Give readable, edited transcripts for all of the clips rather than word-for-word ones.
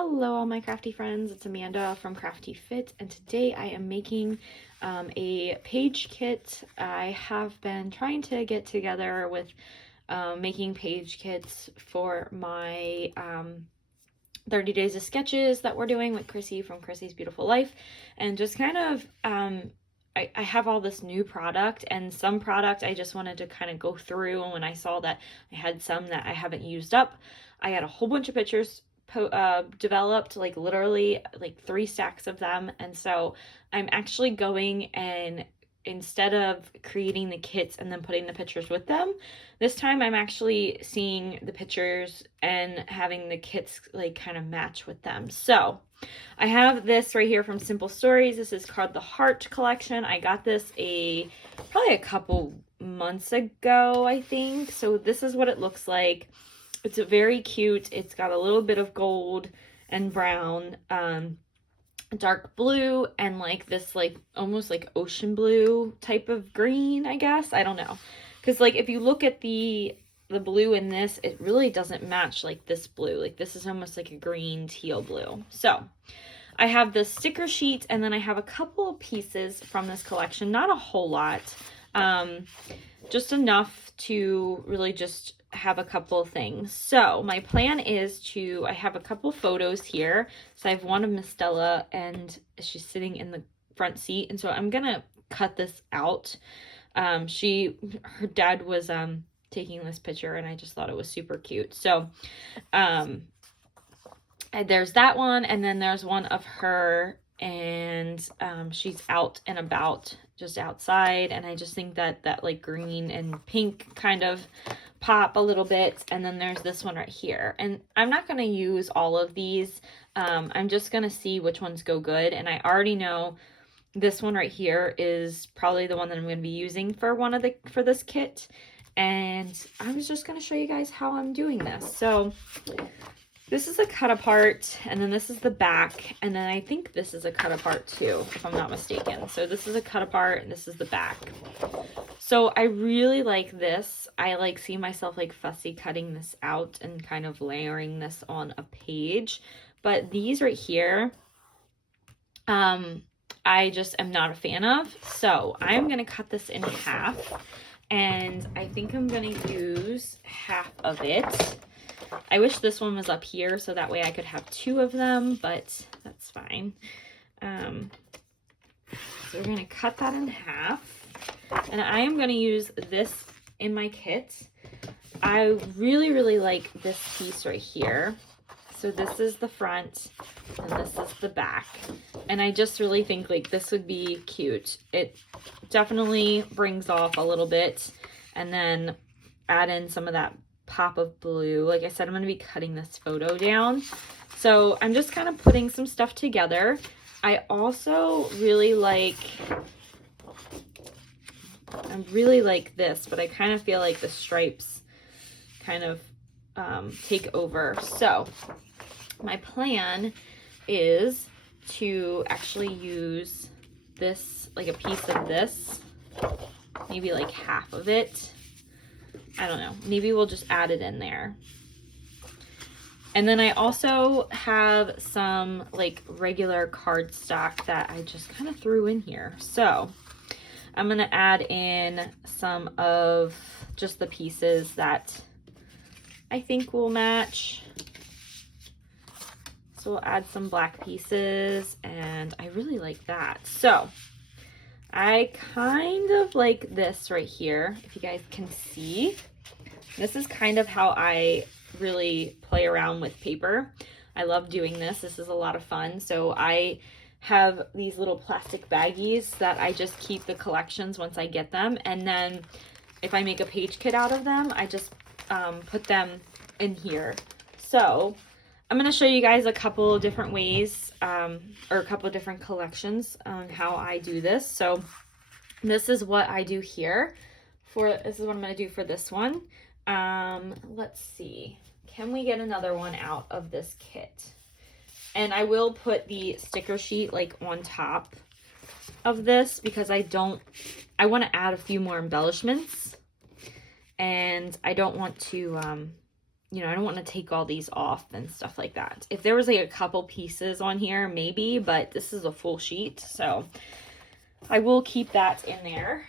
Hello all my crafty friends, it's Amanda from Crafty Fit, and today I am making a page kit. I have been trying to get together with making page kits for my 30 days of sketches that we're doing with Chrissy from Chrissy's Beautiful Life, and just kind of I have all this new product, and some product I just wanted to kind of go through, and when I saw that I had some that I haven't used up, I had a whole bunch of pictures developed, like literally like 3 stacks of them. And so I'm actually going, and instead of creating the kits and then putting the pictures with them, this time I'm actually seeing the pictures and having the kits like kind of match with them. So I have this right here from Simple Stories. This is called the Heart Collection. I got this probably a couple months ago, I think. So this is what it looks like. It's very cute. It's got a little bit of gold and brown, dark blue, and like this like almost like ocean blue type of green, I guess. I don't know. Because like if you look at the blue in this, it really doesn't match like this blue. Like this is almost like a green teal blue. So I have this sticker sheet, and then I have a couple of pieces from this collection. Not a whole lot. Just enough to really just have a couple of things. So my plan is I have a couple photos here. So I have one of Miss Stella, and she's sitting in the front seat. And so I'm gonna cut this out. Her dad was taking this picture, and I just thought it was super cute. So there's that one, and then there's one of her, and she's out and about, just outside, and I just think that like green and pink kind of pop a little bit. And then there's this one right here, and I'm not going to use all of these. I'm just going to see which ones go good, and I already know this one right here is probably the one that I'm going to be using for this kit. And I was just going to show you guys how I'm doing this. So this is a cut apart, and then this is the back, and then I think this is a cut apart too, if I'm not mistaken. So this is a cut apart, and this is the back. So I really like this. I like see myself like fussy cutting this out and kind of layering this on a page. But these right here, I just am not a fan of. So I'm going to cut this in half, and I think I'm going to use half of it. I wish this one was up here so that way I could have 2 of them, but that's fine. So we're going to cut that in half, and I am going to use this in my kit. I really, really like this piece right here. So this is the front, and this is the back. And I just really think like this would be cute. It definitely brings off a little bit, and then add in some of that pop of blue. Like I said, I'm going to be cutting this photo down. So I'm just kind of putting some stuff together. I also really like this, but I kind of feel like the stripes kind of take over. So my plan is to actually use this, like a piece of this, maybe like half of it. I don't know, maybe we'll just add it in there. And then I also have some like regular cardstock that I just kind of threw in here. So I'm going to add in some of just the pieces that I think will match. So we'll add some black pieces, and I really like that. So I kind of like this right here, if you guys can see. This is kind of how I really play around with paper. I love doing this. This is a lot of fun. So I have these little plastic baggies that I just keep the collections once I get them. And then if I make a page kit out of them, I just put them in here. So I'm going to show you guys a couple of different ways, or a couple of different collections on how I do this. So this is what I do here. This is what I'm going to do for this one. Let's see. Can we get another one out of this kit? And I will put the sticker sheet like on top of this because I want to add a few more embellishments, and I don't want to you know, I don't want to take all these off and stuff like that. If there was like a couple pieces on here, maybe, but this is a full sheet, so I will keep that in there.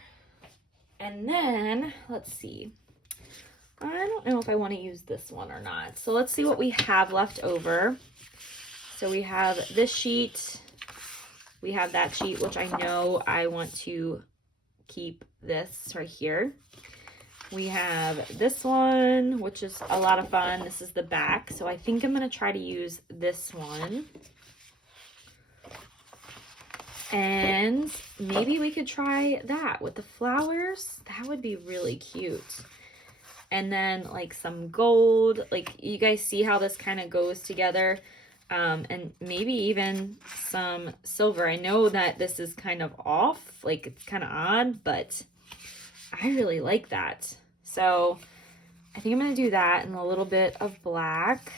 And then, let's see. I don't know if I want to use this one or not. So let's see what we have left over. So we have this sheet. We have that sheet, which I know I want to keep this right here. We have this one, which is a lot of fun. This is the back. So I think I'm going to try to use this one. And maybe we could try that with the flowers. That would be really cute. And then like some gold, like you guys see how this kind of goes together. And maybe even some silver. I know that this is kind of off, like it's kind of odd, but I really like that. So I think I'm going to do that and a little bit of black.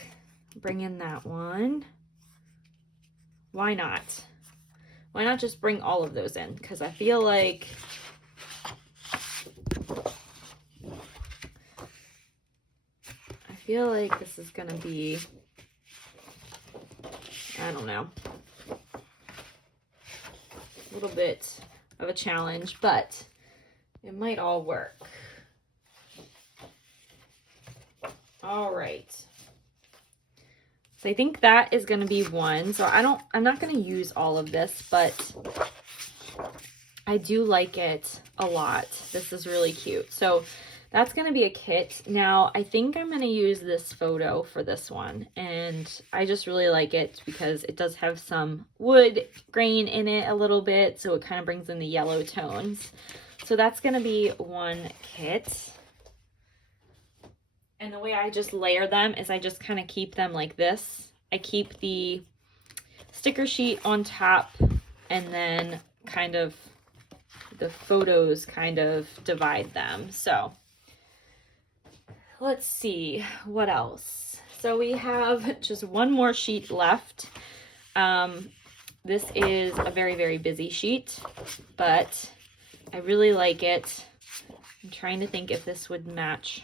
Bring in that one. Why not? Why not just bring all of those in? Because I feel like this is going to be, I don't know, a little bit of a challenge, but it might all work. All right. So I think that is going to be one. So I'm not going to use all of this, but I do like it a lot. This is really cute. So that's going to be a kit. Now, I think I'm going to use this photo for this one. And I just really like it because it does have some wood grain in it a little bit. So it kind of brings in the yellow tones. So that's going to be one kit. And the way I just layer them is I just kind of keep them like this. I keep the sticker sheet on top and then kind of the photos kind of divide them. So let's see what else. So we have just one more sheet left. This is a very, very busy sheet, but I really like it. I'm trying to think if this would match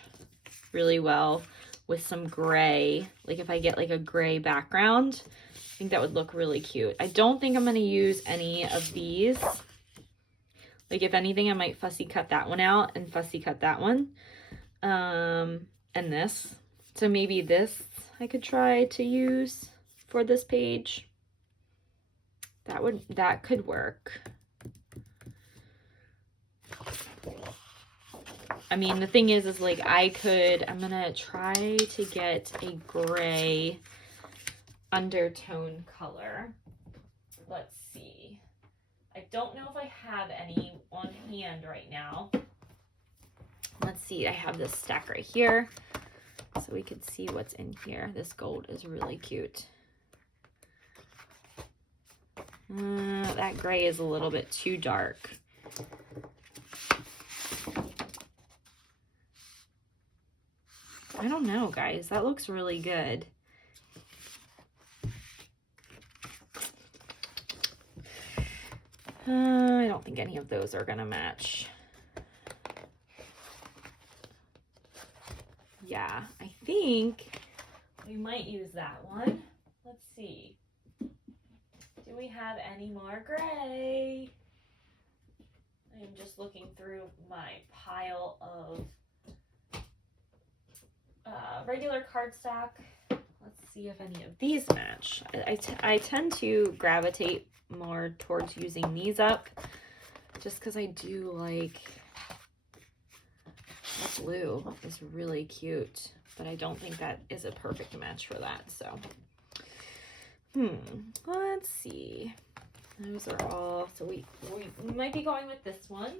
really well with some gray. Like if I get like a gray background, I think that would look really cute. I don't think I'm going to use any of these. Like if anything, I might fussy cut that one out and fussy cut that one. And this. So maybe this I could try to use for this page. That could work. I mean, the thing is like I'm gonna try to get a gray undertone color. Let's see. I don't know if I have any on hand right now. Let's see, I have this stack right here. So we could see what's in here. This gold is really cute. That gray is a little bit too dark. I don't know, guys. That looks really good. I don't think any of those are going to match. Yeah, I think we might use that one. Let's see. Do we have any more gray? I'm just looking through my pile of regular cardstock. Let's see if any of these match. I tend to gravitate more towards using these up just because I do like that blue is really cute, but I don't think that is a perfect match for that. So let's see. Those are all, so we might be going with this one.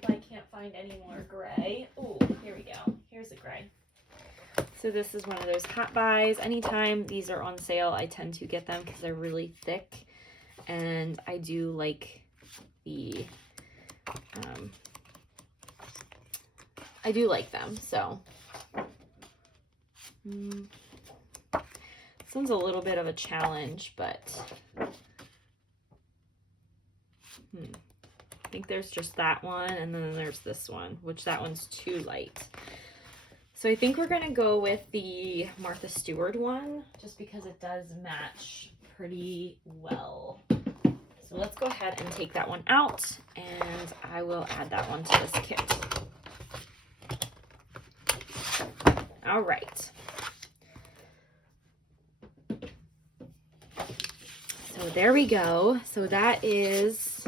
If I can't find any more gray. Oh, here we go. Here's a gray. So this is one of those hot buys. Anytime these are on sale, I tend to get them because they're really thick. And I do like the, I do like them. So this one's a little bit of a challenge, but I think there's just that one, and then there's this one, which that one's too light. So I think we're gonna go with the Martha Stewart one, just because it does match pretty well. So let's go ahead and take that one out, and I will add that one to this kit. All right. So there we go. So that is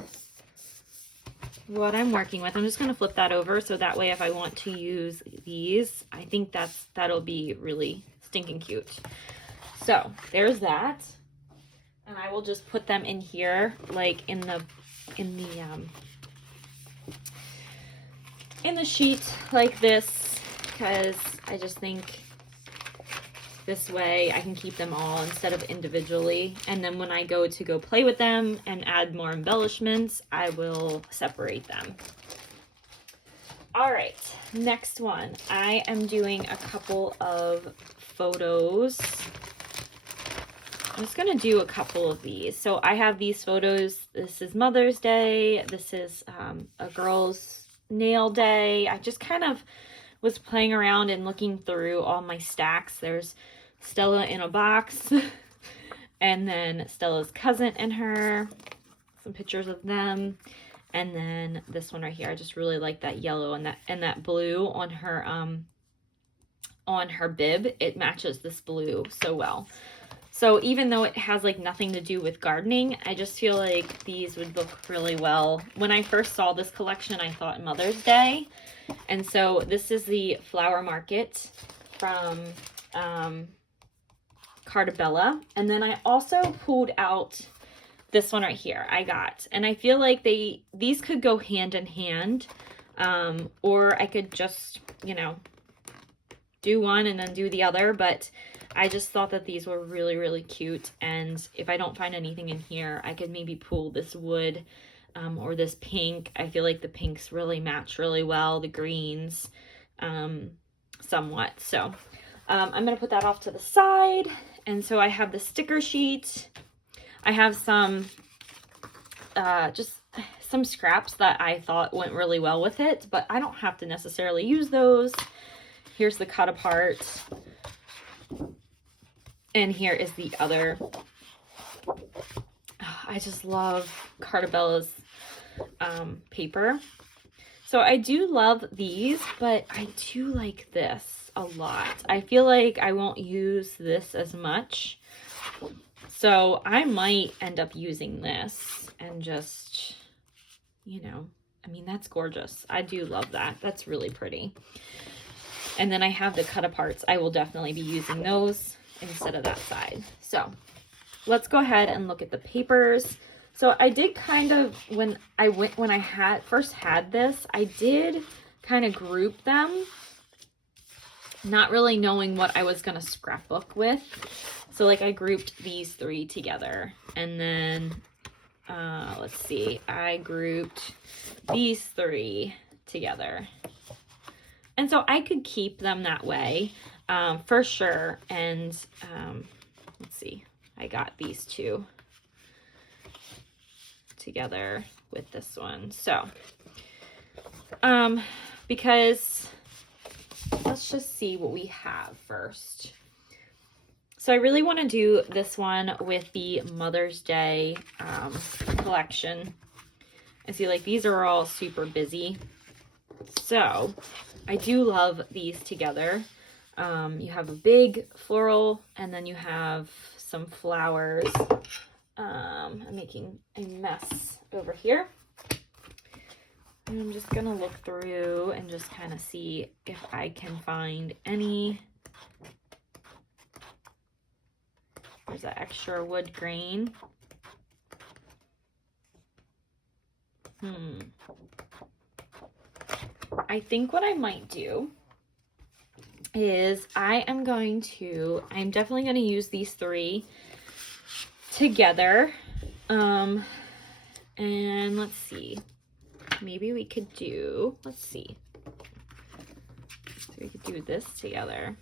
what I'm working with. I'm just going to flip that over so that way if I want to use these, I think that'll be really stinking cute. So there's that. And I will just put them in here, like in the sheet like this, because I just think this way I can keep them all instead of individually. And then when I go play with them and add more embellishments, I will separate them. All right, next one. I am doing a couple of photos. I'm just gonna do a couple of these. So I have these photos. This is Mother's Day. This is a girl's nail day. I just kind of was playing around and looking through all my stacks. There's Stella in a box, and then Stella's cousin and her, some pictures of them, and then this one right here. I just really like that yellow and that blue on her bib. It matches this blue so well. So even though it has like nothing to do with gardening, I just feel like these would look really well. When I first saw this collection, I thought Mother's Day. And so this is the Flower Market from Cartabella. And then I also pulled out this one right here I got. And I feel like these could go hand in hand. Or I could just, you know, do one and then do the other. But I just thought that these were really, really cute. And if I don't find anything in here, I could maybe pull this wood or this pink. I feel like the pinks really match really well, the greens somewhat. So I'm going to put that off to the side. And so I have the sticker sheet. I have some just some scraps that I thought went really well with it, but I don't have to necessarily use those. Here's the cut apart. And here is the other. I just love Cartabella's paper. So I do love these, but I do like this a lot. I feel like I won't use this as much. So I might end up using this and just, you know, I mean, that's gorgeous. I do love that. That's really pretty. And then I have the cut aparts. I will definitely be using those instead of that side. So let's go ahead and look at the papers. So I did kind of, when I first had this, I did kind of group them, not really knowing what I was going to scrapbook with. So like I grouped these three together, and then let's see, I grouped these three together. And so I could keep them that way for sure. And let's see, I got these two together with this one. So because let's just see what we have first. So I really want to do this one with the Mother's Day collection. And see, like, these are all super busy. So I do love these together. You have a big floral, and then you have some flowers. I'm making a mess over here. And I'm just going to look through and just kind of see if I can find any. There's that extra wood grain. I think what I might do is I'm definitely going to use these three together. And let's see. Maybe we could do, let's see. So we could do this together.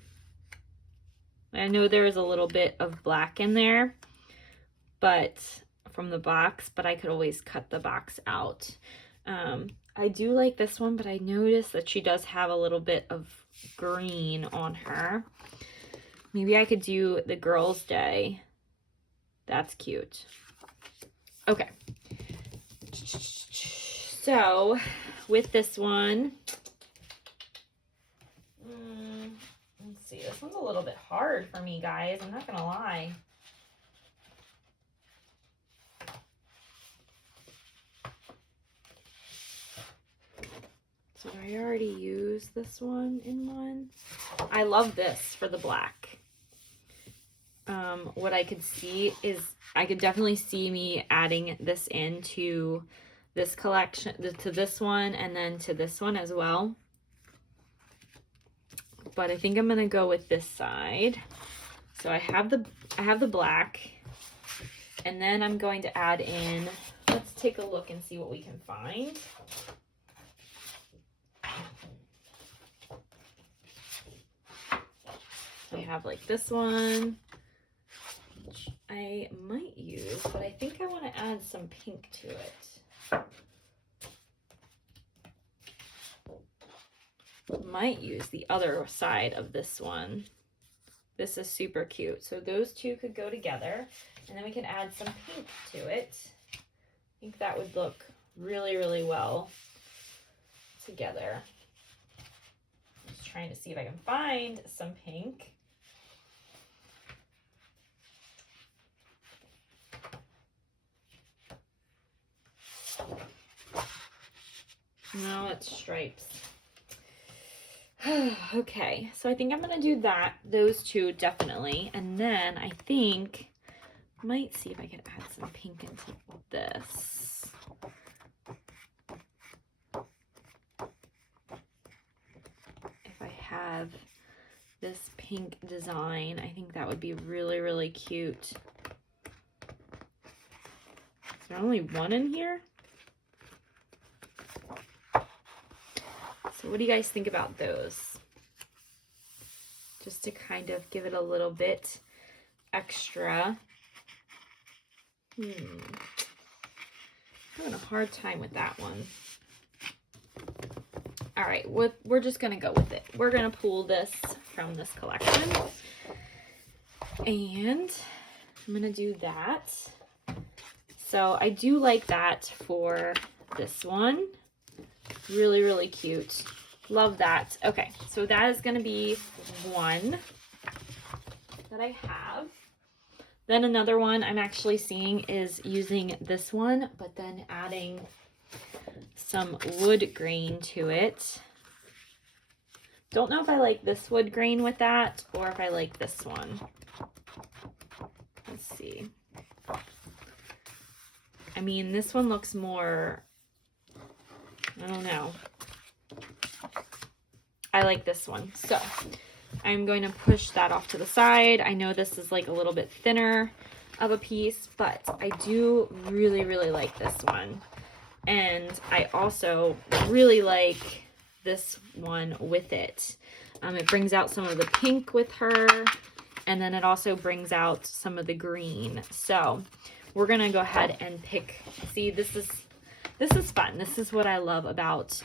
I know there is a little bit of black in there, but from the box, but I could always cut the box out. I do like this one, but I noticed that she does have a little bit of green on her. Maybe I could do the Girls' Day. That's cute. Okay. So with this one, let's see, this one's a little bit hard for me, guys. I'm not gonna lie. So I already used this one in one. I love this for the black. What I could see is I could definitely see me adding this into this collection, to this one, and then to this one as well. But I think I'm gonna go with this side. So I have the black, and then I'm going to add in, let's take a look and see what we can find. I have like this one, which I might use, but I think I want to add some pink to it. Might use the other side of this one. This is super cute. So those two could go together, and then we can add some pink to it. I think that would look really, really well together. Just trying to see if I can find some pink. No, it's stripes. Okay, so I think I'm gonna do that, those two definitely, and then I think might see if I can add some pink into this. If I have this pink design, I think that would be really, really cute. Is there only one in here? So what do you guys think about those? Just to kind of give it a little bit extra. Having a hard time with that one. All right, we're just gonna go with it. We're gonna pull this from this collection. And I'm gonna do that. So I do like that for this one. Really, really cute. Love that. Okay, so that is going to be one that I have. Then another one I'm actually seeing is using this one, but then adding some wood grain to it. Don't know if I like this wood grain with that or if I like this one. Let's see. I mean, this one looks more, I don't know. I like this one. So I'm going to push that off to the side. I know this is like a little bit thinner of a piece, but I do really, really like this one. And I also really like this one with it. It brings out some of the pink with her, and then it also brings out some of the green. So we're going to go ahead and pick. See, this is fun. This is what I love about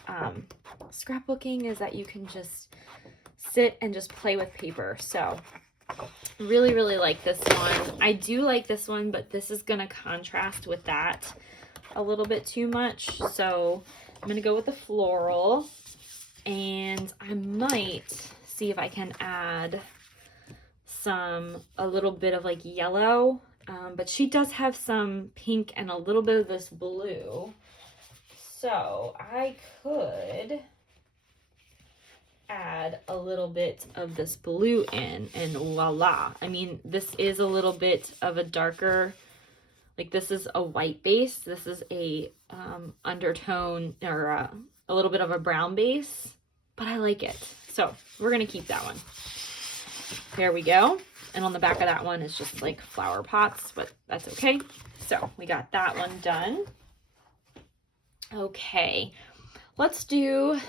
scrapbooking, is that you can just sit and just play with paper. So really, really like this one. I do like this one, but this is going to contrast with that a little bit too much. So I'm going to go with the floral, and I might see if I can add a little bit of like yellow, but she does have some pink and a little bit of this blue. So I could add a little bit of this blue in, and voila. I mean, this is a little bit of a darker, like this is a white base. This is a undertone, or a little bit of a brown base, but I like it. So we're going to keep that one. There we go. And on the back of that one is just like flower pots, but that's okay. So we got that one done. Okay, let's do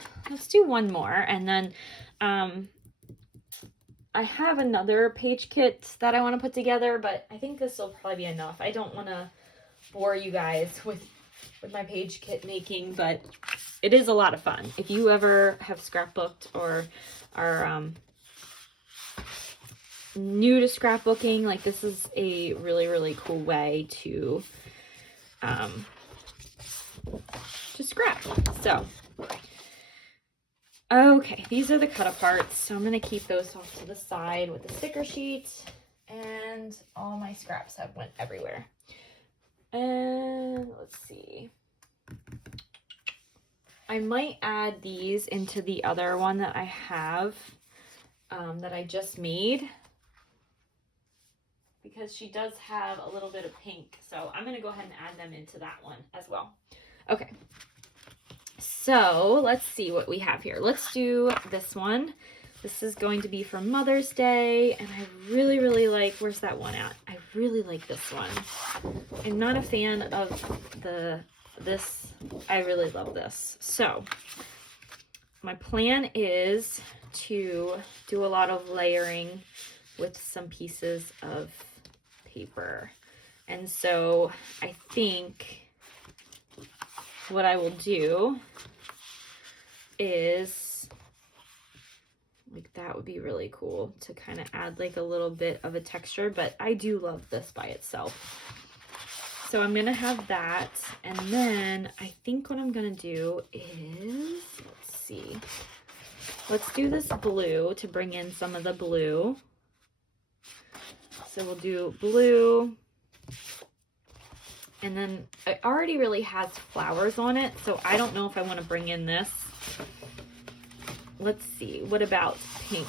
one more, and then I have another page kit that I want to put together, but I think this will probably be enough. I don't want to bore you guys with my page kit making, but it is a lot of fun. If you ever have scrapbooked or new to scrapbooking, like this is a really, really cool way to scrap. So, okay, these are the cut aparts. So I'm going to keep those off to the side with the sticker sheet, and all my scraps have went everywhere. And let's see. I might add these into the other one that I have that I just made, because she does have a little bit of pink. So I'm going to go ahead and add them into that one as well. Okay. So let's see what we have here. Let's do this one. This is going to be for Mother's Day, and I really, really like, where's that one at? I really like this one. I'm not a fan of this. I really love this. So my plan is to do a lot of layering with some pieces of paper. And so I think what I will do is, like, that would be really cool to kind of add like a little bit of a texture, but I do love this by itself. So I'm gonna have that, and then I think what I'm gonna do is, let's see, let's do this blue to bring in some of the blue. So we'll do blue, and then it already really has flowers on it, so I don't know if I want to bring in this. Let's see, what about pink?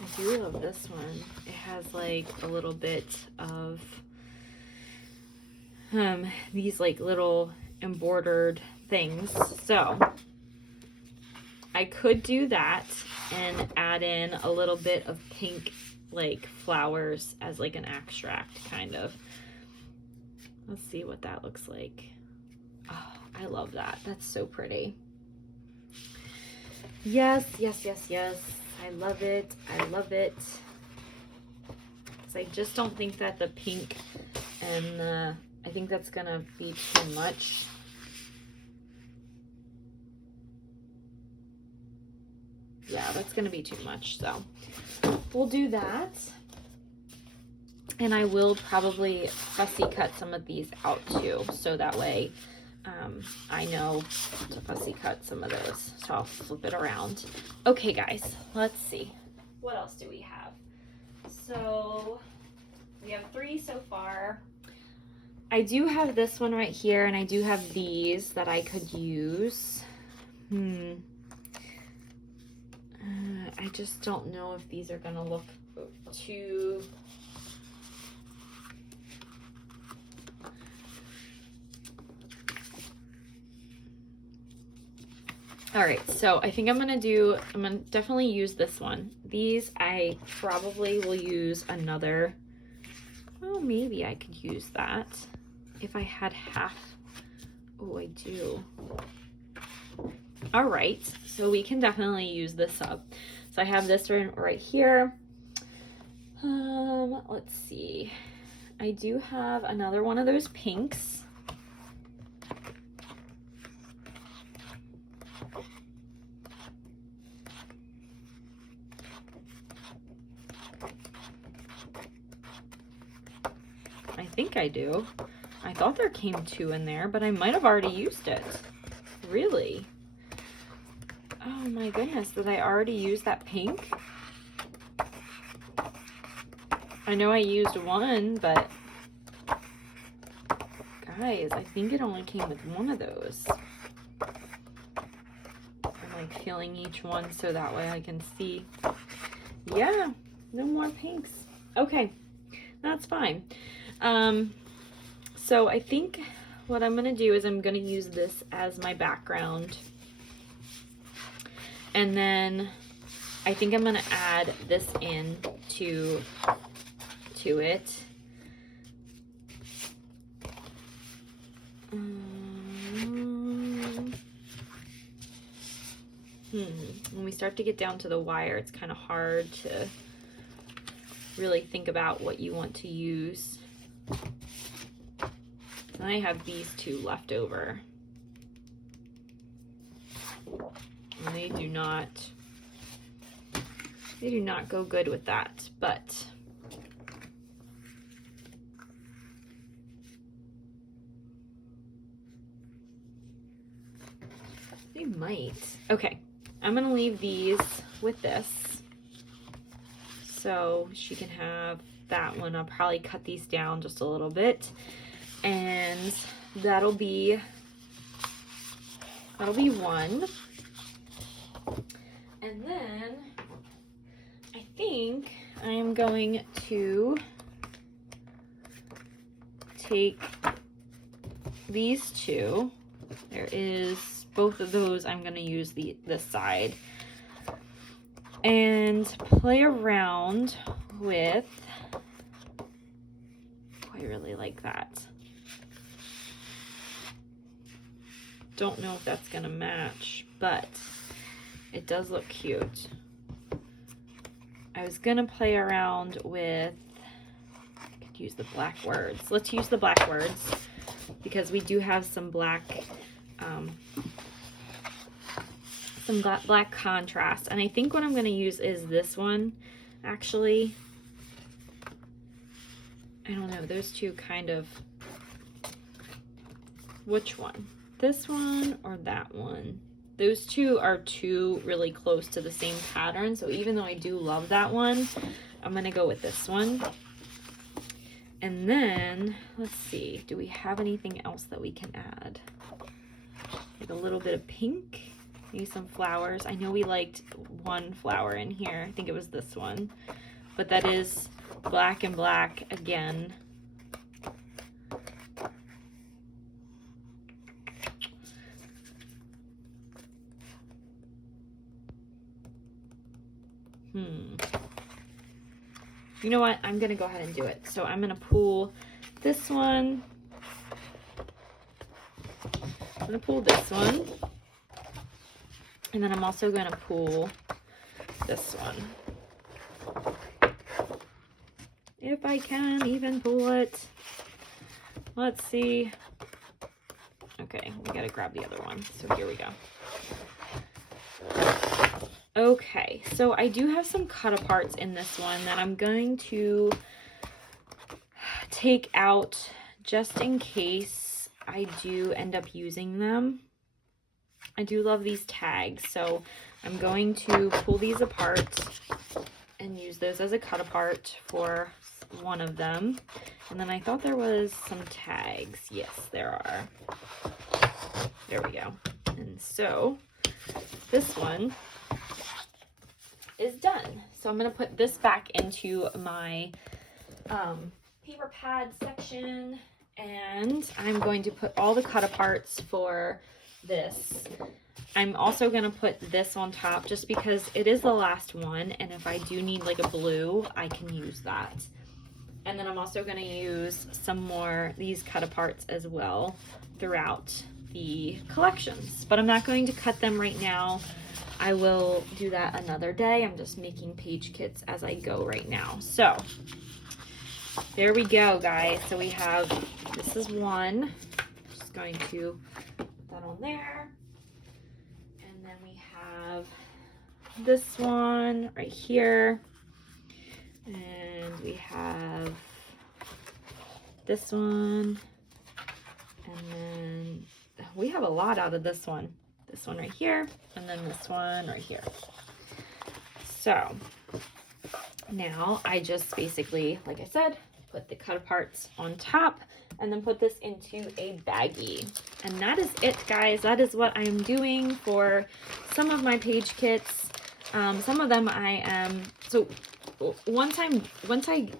I do love this one. It has like a little bit of these like little embroidered things. So I could do that and add in a little bit of pink like flowers as like an extract kind of. Let's see what that looks like. Oh, I love that. That's so pretty. Yes, yes, yes, yes. I love it. I love it. So I just don't think that the pink and I think that's gonna be too much. Yeah, that's gonna be too much. So we'll do that. And I will probably fussy cut some of these out too, so that way I know to fussy cut some of those. So I'll flip it around. Okay guys, let's see. What else do we have? So we have 3 so far. I do have this one right here, and I do have these that I could use. I just don't know if these are gonna look too... All right, so I think I'm gonna definitely use this one. These, I probably will use another, well, maybe I could use that if I had half. Oh, I do. All right, so we can definitely use this up. So I have this one right here. Let's see. I do have another one of those pinks. I think I do. I thought there came 2 in there, but I might have already used it. Really? Oh my goodness, did I already use that pink? I know I used one, but guys, I think it only came with one of those. I'm like feeling each one so that way I can see. Yeah, no more pinks. Okay, that's fine. So I think what I'm gonna do is I'm gonna use this as my background, and then I think I'm gonna add this in to it. When we start to get down to the wire, it's kind of hard to really think about what you want to use. And I have these two left over. And they do not go good with that, but they might. Okay, I'm gonna leave these with this so she can have that one. I'll probably cut these down just a little bit, and that'll be one. And then I think I am going to take these two. There is both of those. I'm going to use this side and play around with. Oh, I really like that. Don't know if that's going to match, but it does look cute. I was gonna play around with, I could use the black words. Let's use the black words because we do have some black contrast. And I think what I'm gonna use is this one, actually. I don't know, those two kind of, which one? This one or that one? Those two are two really close to the same pattern, so even though I do love that one, I'm gonna go with this one. And then, let's see, do we have anything else that we can add? Like a little bit of pink, maybe some flowers. I know we liked one flower in here, I think it was this one, but that is black and black again. You know what? I'm gonna go ahead and do it. So I'm gonna pull this one. I'm gonna pull this one. And then I'm also gonna pull this one. If I can even pull it. Let's see. Okay, we gotta grab the other one. So here we go. Okay, so I do have some cut aparts in this one that I'm going to take out just in case I do end up using them. I do love these tags, so I'm going to pull these apart and use those as a cut apart for one of them. And then I thought there was some tags. Yes, there are. There we go. And so this one is done. So I'm going to put this back into my paper pad section, and I'm going to put all the cut aparts for this. I'm also going to put this on top just because it is the last one, and if I do need like a blue, I can use that. And then I'm also going to use some more these cut aparts as well throughout the collections, but I'm not going to cut them right now. I will do that another day. I'm just making page kits as I go right now. So there we go, guys. So we have, this is one. Just going to put that on there. And then we have this one right here. And we have this one. And then we have a lot out of this one. This one right here, and then this one right here. So now I just basically, like I said, put the cut aparts on top and then put this into a baggie. And that is it, guys. That is what I am doing for some of my page kits. Some of them I am, so once I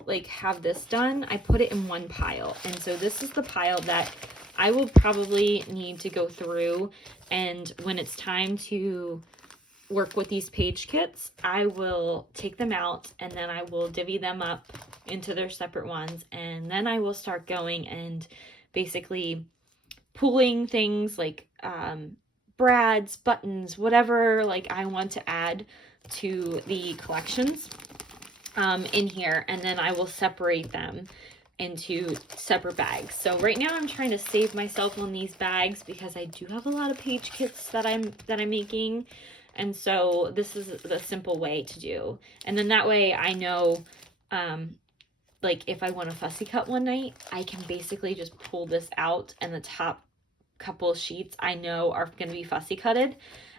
like have this done, I put it in one pile. And so this is the pile that I will probably need to go through, and when it's time to work with these page kits, I will take them out and then I will divvy them up into their separate ones, and then I will start going and basically pulling things like brads, buttons, whatever like I want to add to the collections in here, and then I will separate them into separate bags. So right now I'm trying to save myself on these bags because I do have a lot of page kits that I'm making, and so this is the simple way to do. And then that way I know like if I want to fussy cut one night, I can basically just pull this out, and the top couple sheets I know are going to be fussy cutted,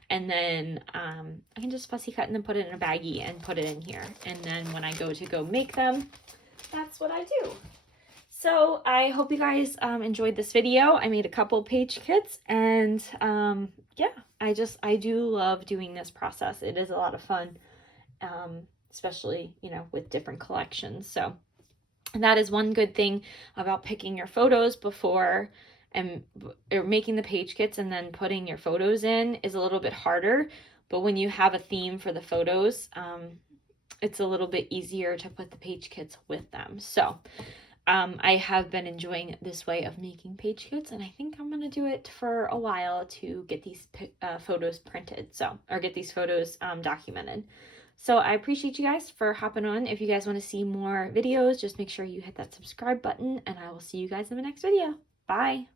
and then I can just fussy cut and then put it in a baggie and put it in here, and then when I go make them, that's what I do. So I hope you guys enjoyed this video. I made a couple page kits, and yeah, I do love doing this process. It is a lot of fun, especially, you know, with different collections. So that is one good thing about picking your photos before or making the page kits and then putting your photos in is a little bit harder. But when you have a theme for the photos, it's a little bit easier to put the page kits with them. So I have been enjoying this way of making page kits, and I think I'm going to do it for a while to get these photos printed, or get these photos documented. So I appreciate you guys for hopping on. If you guys want to see more videos, just make sure you hit that subscribe button, and I will see you guys in the next video. Bye!